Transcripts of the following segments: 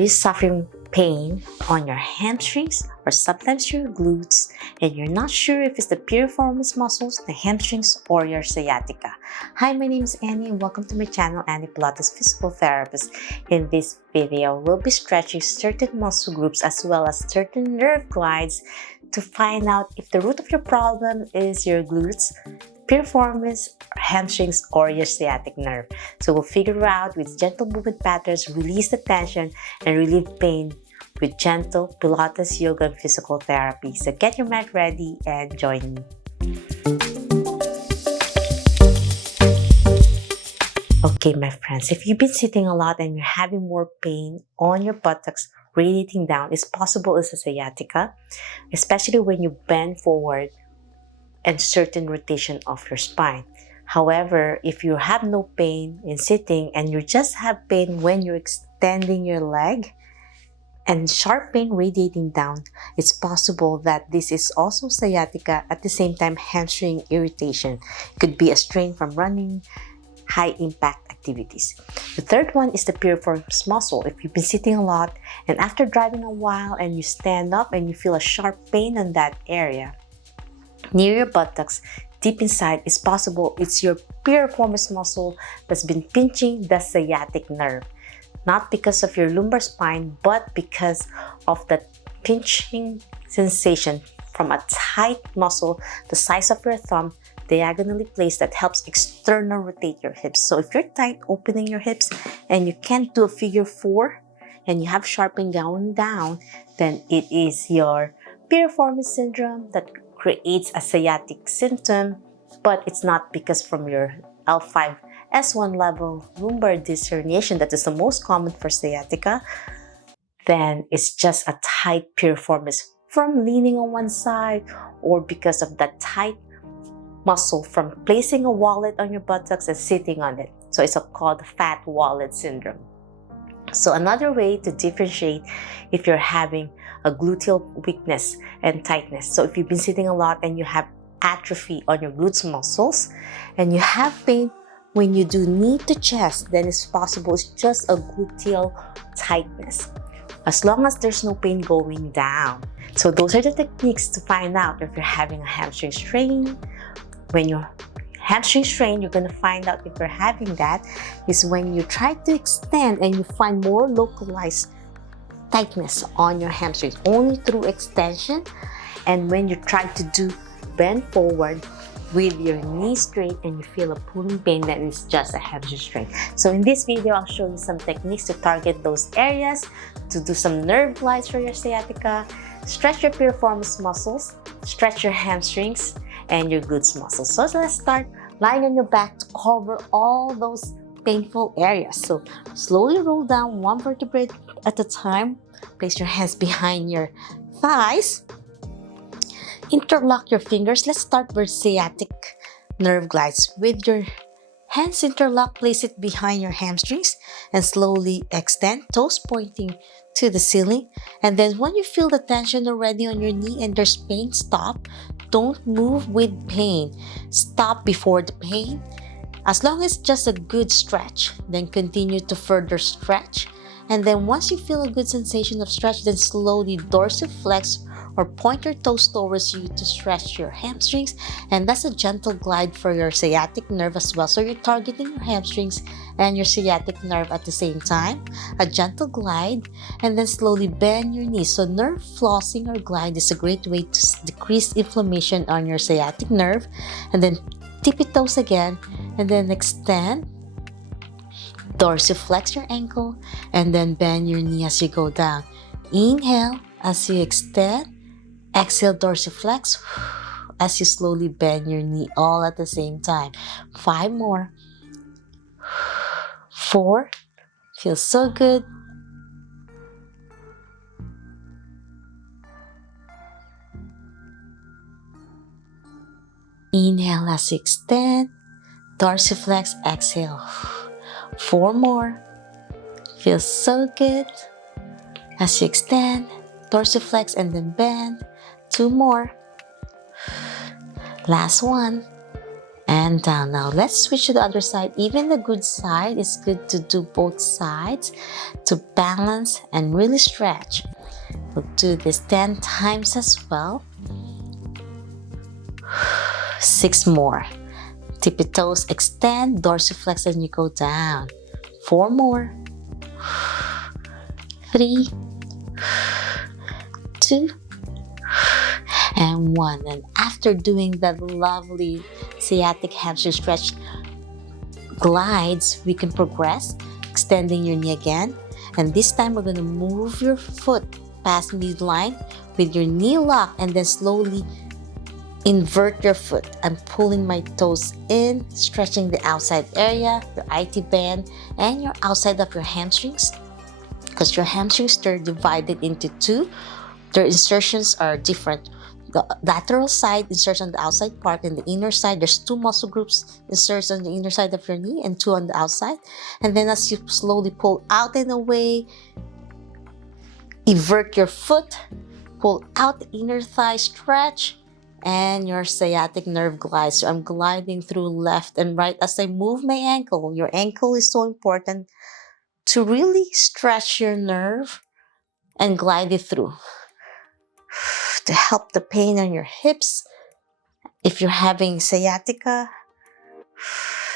Are you suffering pain on your hamstrings or sometimes your glutes, and you're not sure if it's the piriformis muscles, the hamstrings, or your sciatica? Hi, my name is Annie and welcome to my channel, Annie Pilates Physical Therapist. In this video, we'll be stretching certain muscle groups as well as certain nerve glides to find out if the root of your problem is your glutes, piriformis, hamstrings, or your sciatic nerve. So we'll figure out with gentle movement patterns, release the tension, and relieve pain with gentle Pilates, yoga, and physical therapy. So get your mat ready and join me. Okay, my friends, if you've been sitting a lot and you're having more pain on your buttocks radiating down, it's possible it's a sciatica, especially when you bend forward and certain rotation of your spine. However, if you have no pain in sitting and you just have pain when you're extending your leg and sharp pain radiating down, it's possible that this is also sciatica, at the same time hamstring irritation. It could be a strain from running, high impact activities. The third one is the piriformis muscle. If you've been sitting a lot and after driving a while and you stand up and you feel a sharp pain on that area near your buttocks, deep inside, it's possible it's your piriformis muscle that's been pinching the sciatic nerve. Not because of your lumbar spine, but because of the pinching sensation from a tight muscle the size of your thumb, diagonally placed, that helps external rotate your hips. So if you're tight opening your hips and you can't do a figure 4 and you have sharp pain going down, then it is your piriformis syndrome that creates a sciatic symptom, but it's not because from your L5-S1 level lumbar disc herniation that is the most common for sciatica. Then it's just a tight piriformis from leaning on one side or because of that tight muscle from placing a wallet on your buttocks and sitting on it. So it's called fat wallet syndrome. So another way to differentiate if you're having a gluteal weakness and tightness. So if you've been sitting a lot and you have atrophy on your glutes muscles and you have pain when you do knee to chest, then it's possible it's just a gluteal tightness, as long as there's no pain going down. So those are the techniques to find out if you're having a hamstring strain. When you're hamstring strain, you're going to find out if you're having that is when you try to extend and you find more localized tightness on your hamstrings only through extension, and when you try to do bend forward with your knee straight and you feel a pulling pain, that is just a hamstring strain. So in this video, I'll show you some techniques to target those areas, to do some nerve glides for your sciatica, stretch your piriformis muscles, stretch your hamstrings, and your glutes muscles. So let's start lying on your back to cover all those painful areas. So slowly roll down one vertebrae at a time. Place your hands behind your thighs. Interlock your fingers. Let's start with sciatic nerve glides. With your hands interlocked, place it behind your hamstrings and slowly extend, toes pointing to the ceiling. And then when you feel the tension already on your knee and there's pain, stop. Don't move with pain. Stop before the pain. As long as just a good stretch, then continue to further stretch. And then once you feel a good sensation of stretch, then slowly dorsiflex or point your toes towards you to stretch your hamstrings. And that's a gentle glide for your sciatic nerve as well. So you're targeting your hamstrings and your sciatic nerve at the same time. A gentle glide, and then slowly bend your knees. So nerve flossing or glide is a great way to decrease inflammation on your sciatic nerve. And then tippy toes again, and then extend. Dorsiflex your ankle, and then bend your knee as you go down. Inhale as you extend. Exhale, dorsiflex as you slowly bend your knee, all at the same time. 5 more. 4. Feels so good. Inhale as you extend. Dorsiflex, exhale. 4 more. Feels so good. As you extend, dorsiflex and then bend. 2 more. Last one. and down. Now let's switch to the other side. Even the good side, it's good to do both sides to balance and really stretch. We'll do this 10 times as well. 6 more. Tippy toes extend, dorsiflex, and you go down. 4 more. 3, 2, and 1. And after doing that lovely sciatic hamstring stretch glides, we can progress, extending your knee again. And this time we're going to move your foot past midline with your knee lock, and then slowly invert your foot. I'm pulling my toes in, stretching the outside area, your IT band, and your outside of your hamstrings. Because your hamstrings, they're divided into 2. Their insertions are different. The lateral side inserts on the outside part, and the inner side, there's 2 muscle groups inserts on the inner side of your knee and 2 on the outside. And then as you slowly pull out and away, invert your foot, pull out the inner thigh, stretch, and your sciatic nerve glides. So I'm gliding through left and right as I move my ankle. Your ankle is so important to really stretch your nerve and glide it through to help the pain on your hips. If you're having sciatica,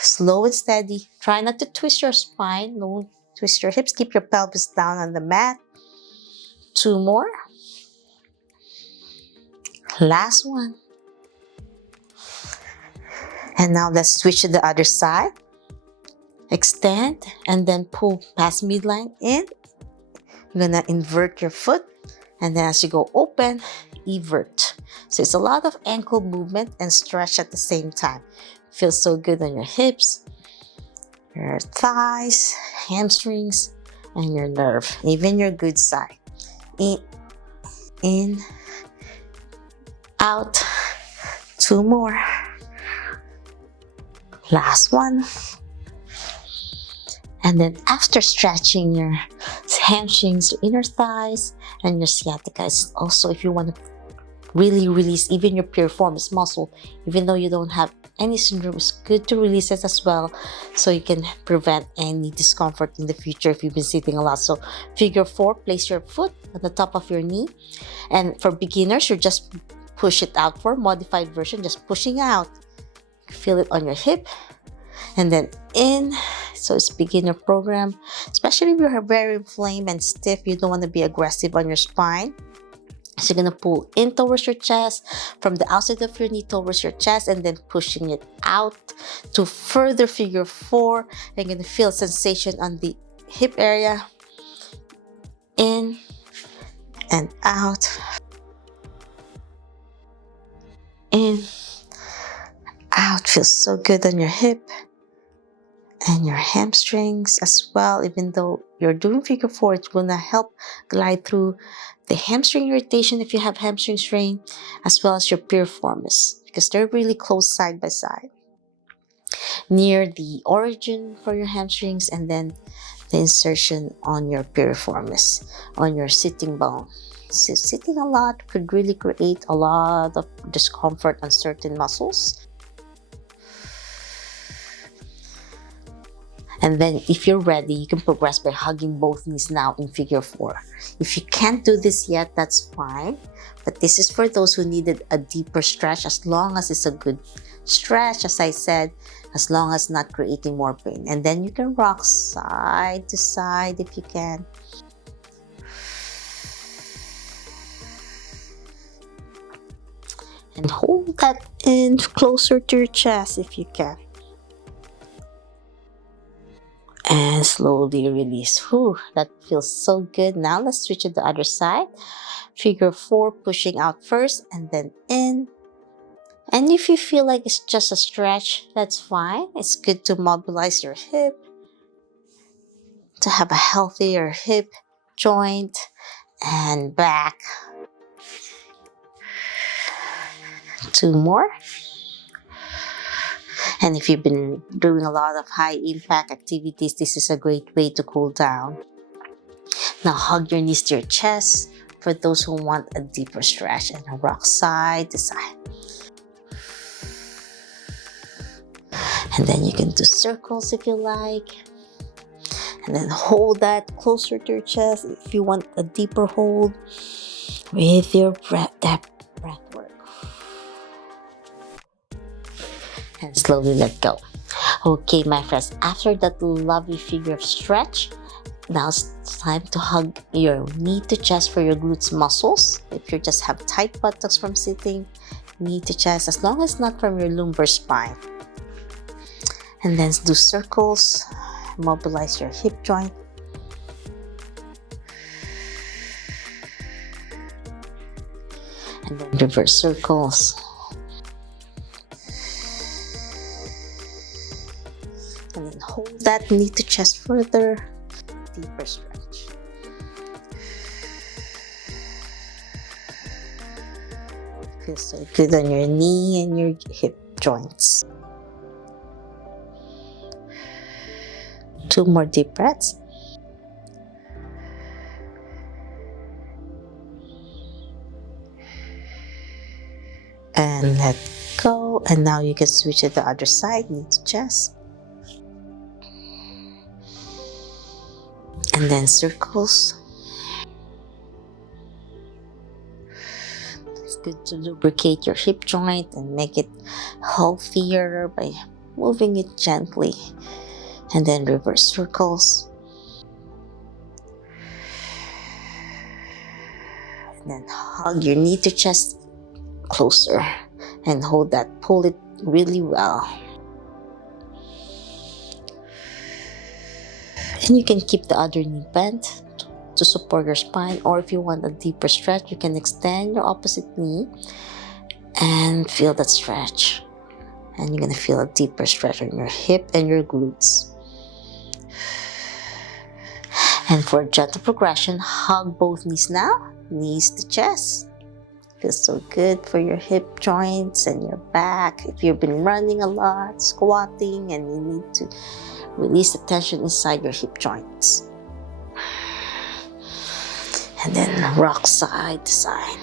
slow and steady. Try not to twist your spine. Don't twist your hips. Keep your pelvis down on the mat. 2 more. Last one. And now let's switch to the other side. Extend and then pull past midline in. You're gonna invert your foot, and then as you go open, evert. So it's a lot of ankle movement and stretch at the same time. Feels so good on your hips, your thighs, hamstrings, and your nerve, even your good side. In, out. 2 more. Last one. And then after stretching your hamstrings, your inner thighs, and your sciatica, also if you want to really release even your piriformis muscle, even though you don't have any syndrome, it's good to release it as well, so you can prevent any discomfort in the future if you've been sitting a lot. So figure 4, place your foot on the top of your knee. And for beginners, you just push it out. For modified version, just pushing out. Feel it on your hip, and then in. So it's beginner program, especially if you're very inflamed and stiff. You don't want to be aggressive on your spine. So you're gonna pull in towards your chest, from the outside of your knee towards your chest, and then pushing it out to further figure 4. You're gonna feel sensation on the hip area. In and out. In, out. Feels so good on your hip and your hamstrings as well. Even though you're doing figure 4, it's gonna help glide through the hamstring irritation if you have hamstring strain, as well as your piriformis, because they're really close side by side near the origin for your hamstrings, and then the insertion on your piriformis, on your sitting bone. So sitting a lot could really create a lot of discomfort on certain muscles. And then if you're ready, you can progress by hugging both knees now in figure 4. If you can't do this yet, that's fine. But this is for those who needed a deeper stretch, as long as it's a good stretch, as I said, as long as not creating more pain. And then you can rock side to side if you can. And hold that in closer to your chest if you can. And slowly release. Whew, that feels so good. Now let's switch to the other side. Figure 4, pushing out first and then in. And if you feel like it's just a stretch, that's fine. It's good to mobilize your hip, to have a healthier hip joint and back. 2 more. And if you've been doing a lot of high impact activities, this is a great way to cool down. Now hug your knees to your chest for those who want a deeper stretch, and rock side to side. And then you can do circles if you like. And then hold that closer to your chest if you want a deeper hold with your breath work. And slowly let go. Okay, my friends, after that lovely figure of stretch, now it's time to hug your knee to chest for your glutes muscles. If you just have tight buttocks from sitting, knee to chest, as long as not from your lumbar spine. And then do circles. Mobilize your hip joint. And then reverse circles. And then hold that knee to chest further. Deeper stretch. Feels so good on your knee and your hip joints. 2 more deep breaths. And let go. And now you can switch to the other side, knee to chest. And then circles. It's good to lubricate your hip joint and make it healthier by moving it gently. And then reverse circles. And then hug your knee to chest closer and hold that, pull it really well. And you can keep the other knee bent to support your spine, or if you want a deeper stretch, you can extend your opposite knee and feel that stretch. And you're going to feel a deeper stretch on your hip and your glutes. And for gentle progression, hug both knees now, knees to chest. Feels so good for your hip joints and your back. If you've been running a lot, squatting, and you need to release the tension inside your hip joints. And then rock side to side.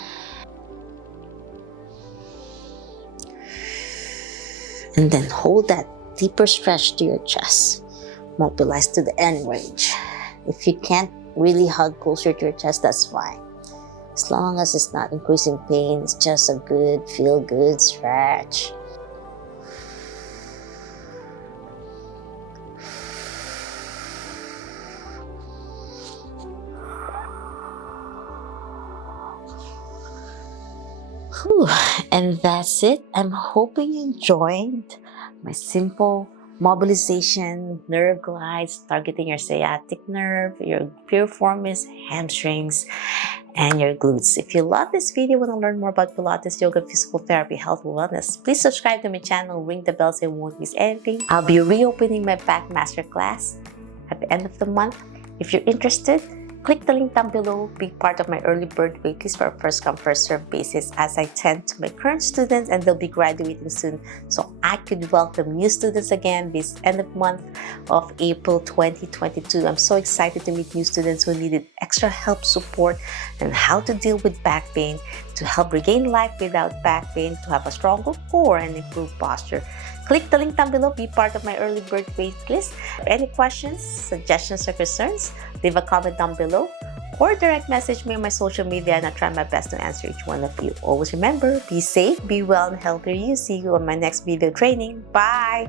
And then hold that deeper stretch to your chest. Mobilize to the end range. If you can't really hug closer to your chest, that's fine. As long as it's not increasing pain, it's just a good, feel-good stretch. Whew. And that's it. I'm hoping you enjoyed my simple mobilization, nerve glides, targeting your sciatic nerve, your piriformis, hamstrings, and your glutes. If you love this video and want to learn more about Pilates, yoga, physical therapy, health, and wellness, please subscribe to my channel, ring the bell so you won't miss anything. I'll be reopening my back masterclass at the end of the month. If you're interested, click the link down below. Be part of my early bird waitlist for a first come first serve basis, as I tend to my current students and they'll be graduating soon, so I could welcome new students again this end of month of April 2022. I'm so excited to meet new students who needed extra help, support, and how to deal with back pain, to help regain life without back pain, to have a stronger core and improve posture. Click the link down below. Be part of my early bird waitlist. Any questions, suggestions, or concerns, leave a comment down below or direct message me on my social media, and I'll try my best to answer each one of you. Always remember, be safe, be well, and healthy. See you on my next video training. Bye!